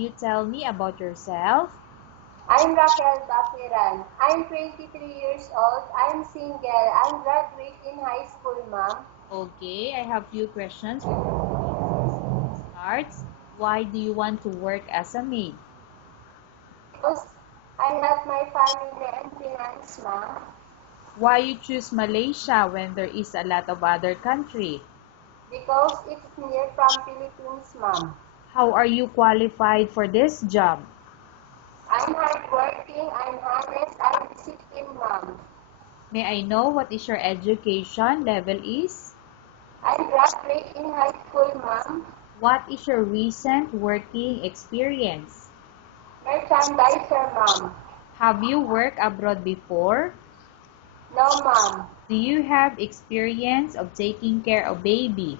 You tell me about yourself. I'm Raquel Bakiran. I'm 23 years old. I'm single. I'm graduate in high school, ma'am. Okay, I have few questions before we start. Why do you want to work as a maid? Because I help my family and finance, ma'am. Why you choose Malaysia when there is a lot of other country? Because it's near from Philippines, ma'am. How are you qualified for this job? I'm hardworking. I'm honest. I'm disciplined, ma'am. May I know what is your education level is? I'm graduate in high school, ma'am. What is your recent working experience? Merchandiser, ma'am. Have you worked abroad before? No, ma'am. Do you have experience of taking care of baby?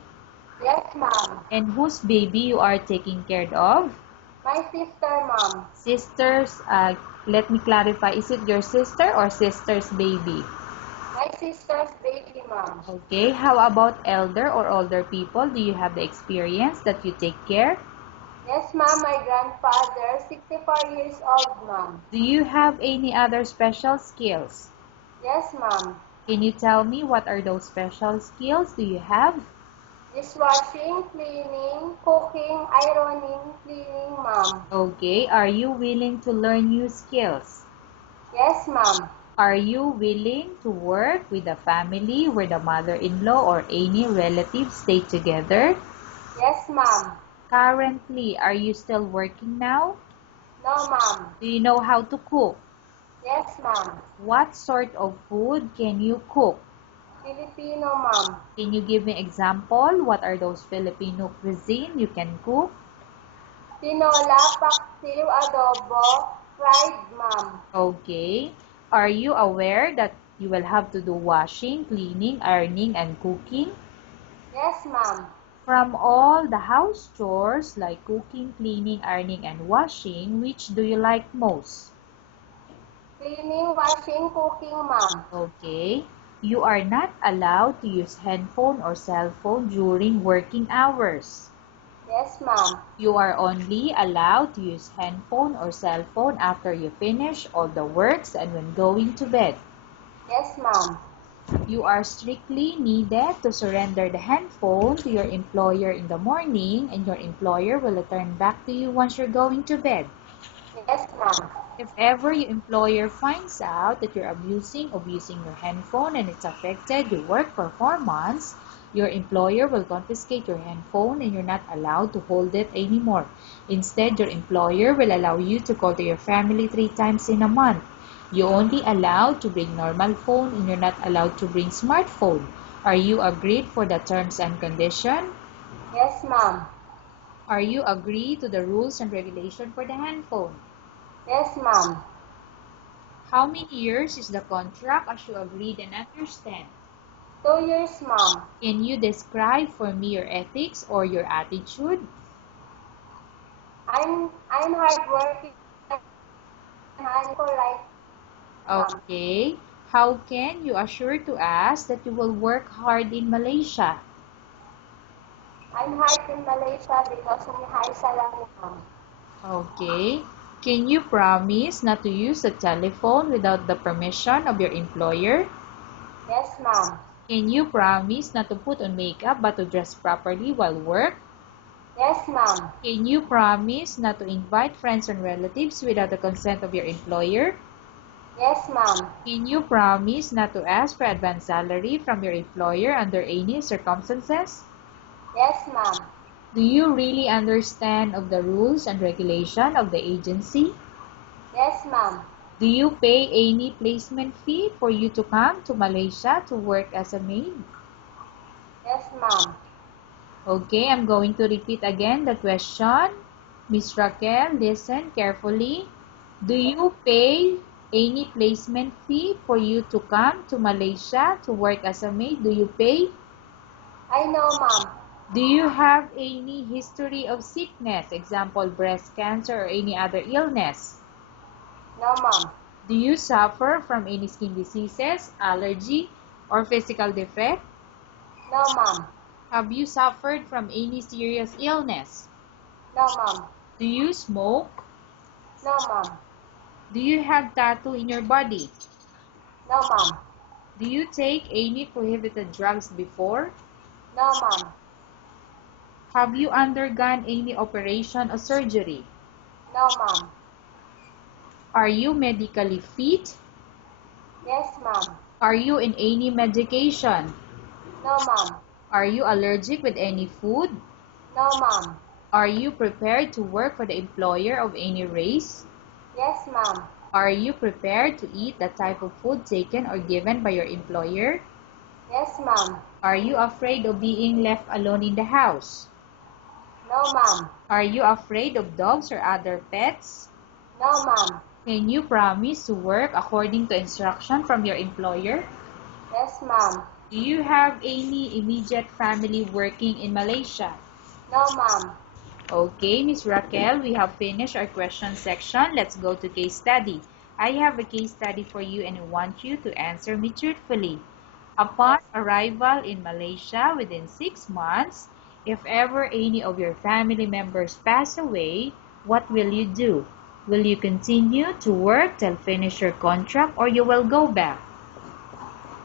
Yes, ma'am. And whose baby you are taking care of? My sister, ma'am. Sisters, let me clarify. Is it your sister or sister's baby? My sister's baby, ma'am. Okay, how about elder or older people? Do you have the experience that you take care? Yes, ma'am, my grandfather, 64 years old, ma'am. Do you have any other special skills? Yes, ma'am. Can you tell me what are those special skills do you have? Dishwashing, cleaning, cooking, ironing, cleaning, ma'am. Okay, are you willing to learn new skills? Yes, ma'am. Are you willing to work with a family where the mother-in-law or any relatives stay together? Yes, ma'am. Currently, are you still working now? No, ma'am. Do you know how to cook? Yes, ma'am. What sort of food can you cook? Filipino, ma'am. Can you give me example? What are those Filipino cuisine you can cook? Tinola, paksiw, adobo, fried, ma'am. Okay. Are you aware that you will have to do washing, cleaning, ironing, and cooking? Yes, ma'am. From all the house chores like cooking, cleaning, ironing, and washing, which do you like most? Cleaning, washing, cooking, ma'am. Okay. You are not allowed to use handphone or cell phone during working hours. Yes, ma'am. You are only allowed to use handphone or cell phone after you finish all the works and when going to bed. Yes, ma'am. You are strictly needed to surrender the handphone to your employer in the morning and your employer will return back to you once you're going to bed. Yes, ma'am. If ever your employer finds out that you're abusing of using your handphone and it's affected your work performance, your employer will confiscate your handphone and you're not allowed to hold it anymore. Instead, your employer will allow you to call to your family 3 times in a month. You're only allowed to bring normal phone and you're not allowed to bring smartphone. Are you agreed for the terms and condition? Yes, ma'am. Are you agreed to the rules and regulation for the handphone? Yes, ma'am. How many years is the contract as you agreed and understand? 2 years, ma'am. Can you describe for me your ethics or your attitude? I'm hardworking and I'm polite, ma'am. Okay. How can you assure to us that you will work hard in Malaysia? I'm hard in Malaysia because may high salary, ma'am. Okay. Can you promise not to use the telephone without the permission of your employer? Yes, ma'am. Can you promise not to put on makeup but to dress properly while work? Yes, ma'am. Can you promise not to invite friends and relatives without the consent of your employer? Yes, ma'am. Can you promise not to ask for advance salary from your employer under any circumstances? Yes, ma'am. Do you really understand of the rules and regulation of the agency? Yes, ma'am. Do you pay any placement fee for you to come to Malaysia to work as a maid? Yes, ma'am. Okay, I'm going to repeat again the question. Miss Raquel, listen carefully. Do you pay any placement fee for you to come to Malaysia to work as a maid? Do you pay? I know, ma'am. Do you have any history of sickness, example, breast cancer or any other illness? No, ma'am. Do you suffer from any skin diseases, allergy, or physical defect? No, ma'am. Have you suffered from any serious illness? No, ma'am. Do you smoke? No, ma'am. Do you have tattoo in your body? No, ma'am. Do you take any prohibited drugs before? No, ma'am. Have you undergone any operation or surgery? No, ma'am. Are you medically fit? Yes, ma'am. Are you in any medication? No, ma'am. Are you allergic with any food? No, ma'am. Are you prepared to work for the employer of any race? Yes, ma'am. Are you prepared to eat the type of food taken or given by your employer? Yes, ma'am. Are you afraid of being left alone in the house? No, ma'am. Are you afraid of dogs or other pets? No, ma'am. Can you promise to work according to instruction from your employer? Yes, ma'am. Do you have any immediate family working in Malaysia? No, ma'am. Okay, Miss Raquel, we have finished our question section. Let's go to case study. I have a case study for you and I want you to answer me truthfully. Upon Yes. arrival in Malaysia within 6 months, if ever any of your family members pass away, what will you do? Will you continue to work till finish your contract or you will go back?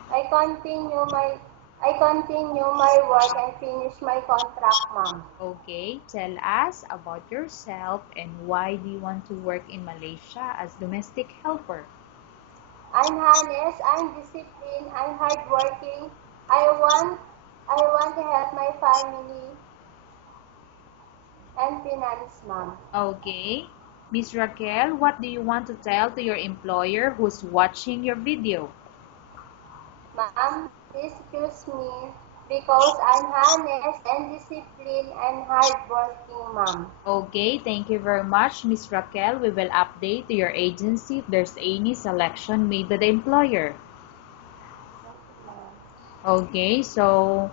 I continue my I continue my work and finish my contract, ma'am. Okay, tell us about yourself and why do you want to work in Malaysia as domestic helper? I'm honest, I'm disciplined, I'm hardworking. I want to help my family and finance, ma'am. Okay, Miss Raquel, what do you want to tell to your employer who's watching your video? Ma'am, please choose me because I'm honest and disciplined and hardworking, ma'am. Okay, thank you very much, Miss Raquel. We will update to your agency if there's any selection made to the employer. Thank you, ma'am. Okay, so